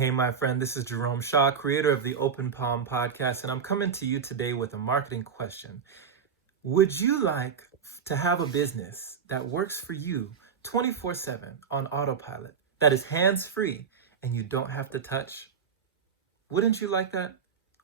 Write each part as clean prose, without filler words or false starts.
Hey, my friend, this is Jerome Shaw, creator of the Open Palm podcast, and I'm coming to you today with a marketing question. Would you like to have a business that works for you 24/7 on autopilot, that is hands-free, and you don't have to touch? Wouldn't you like that?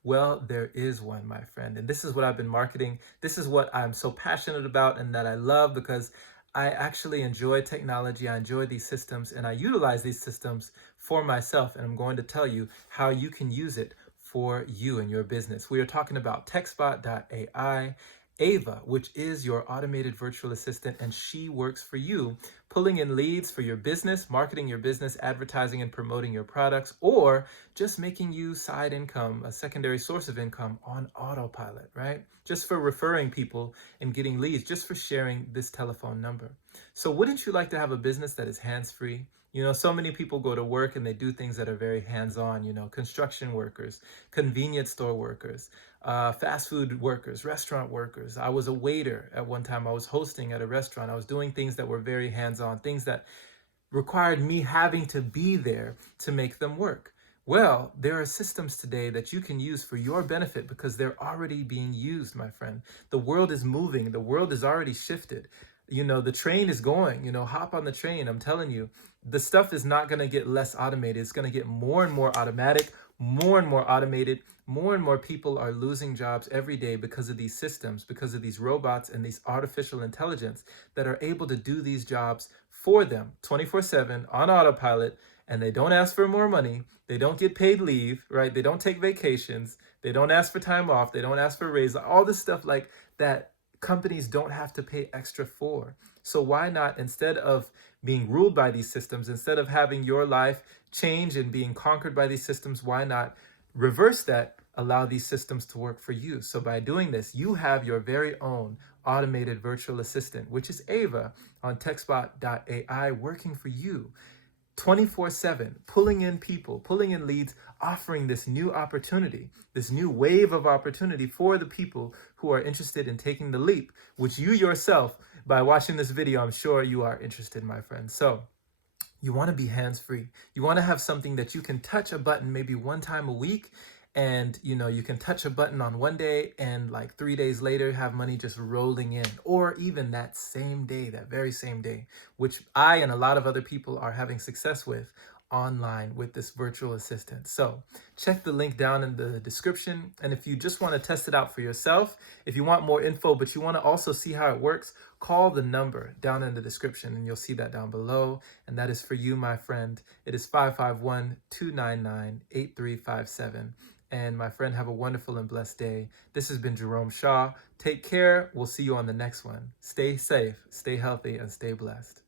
Well, there is one, my friend, and this is what I've been marketing. This is what I'm so passionate about and that I love because I actually enjoy technology. I enjoy these systems and I utilize these systems for myself. And I'm going to tell you how you can use it for you and your business. We are talking about TextBot AI, AVA, which is your automated virtual assistant, and she works for you, pulling in leads for your business, marketing your business, advertising and promoting your products, or just making you side income, a secondary source of income on autopilot, right? Just for referring people and getting leads, just for sharing this telephone number. So wouldn't you like to have a business that is hands-free? You know, so many people go to work and they do things that are very hands-on, construction workers, convenience store workers, fast food workers, restaurant workers. I was a waiter at one time. I was hosting at a restaurant. I was doing things that were very hands-on, things that required me having to be there to make them work. Well, there are systems today that you can use for your benefit because they're already being used, my friend. The world is moving. The world is already shifted. The train is going, hop on the train. I'm telling you, the stuff is not going to get less automated. It's going to get more and more automatic, more and more automated. More and more people are losing jobs every day because of these systems, because of these robots and these artificial intelligence that are able to do these jobs for them 24/7 on autopilot, and they don't ask for more money. They don't get paid leave, right? They don't take vacations. They don't ask for time off. They don't ask for raise. All this stuff like that companies don't have to pay extra for. So why not, instead of being ruled by these systems, instead of having your life change and being conquered by these systems, why not reverse that, allow these systems to work for you? So by doing this, you have your very own automated virtual assistant, which is AVA on TextBot AI, working for you 24/7, pulling in people, pulling in leads, offering this new opportunity, this new wave of opportunity for the people who are interested in taking the leap, which you yourself, by watching this video, I'm sure you are interested, my friend. So you want to be hands-free. You want to have something that you can touch a button maybe one time a week, and you can touch a button on one day and like 3 days later have money just rolling in, or even that same day, that very same day, which I and a lot of other people are having success with online with this virtual assistant. So check the link down in the description. And if you just want to test it out for yourself, if you want more info, but you want to also see how it works, call the number down in the description and you'll see that down below. And that is for you, my friend. It is 551-299-8357. And my friend, have a wonderful and blessed day. This has been Jerome Shaw. Take care. We'll see you on the next one. Stay safe, stay healthy, and stay blessed.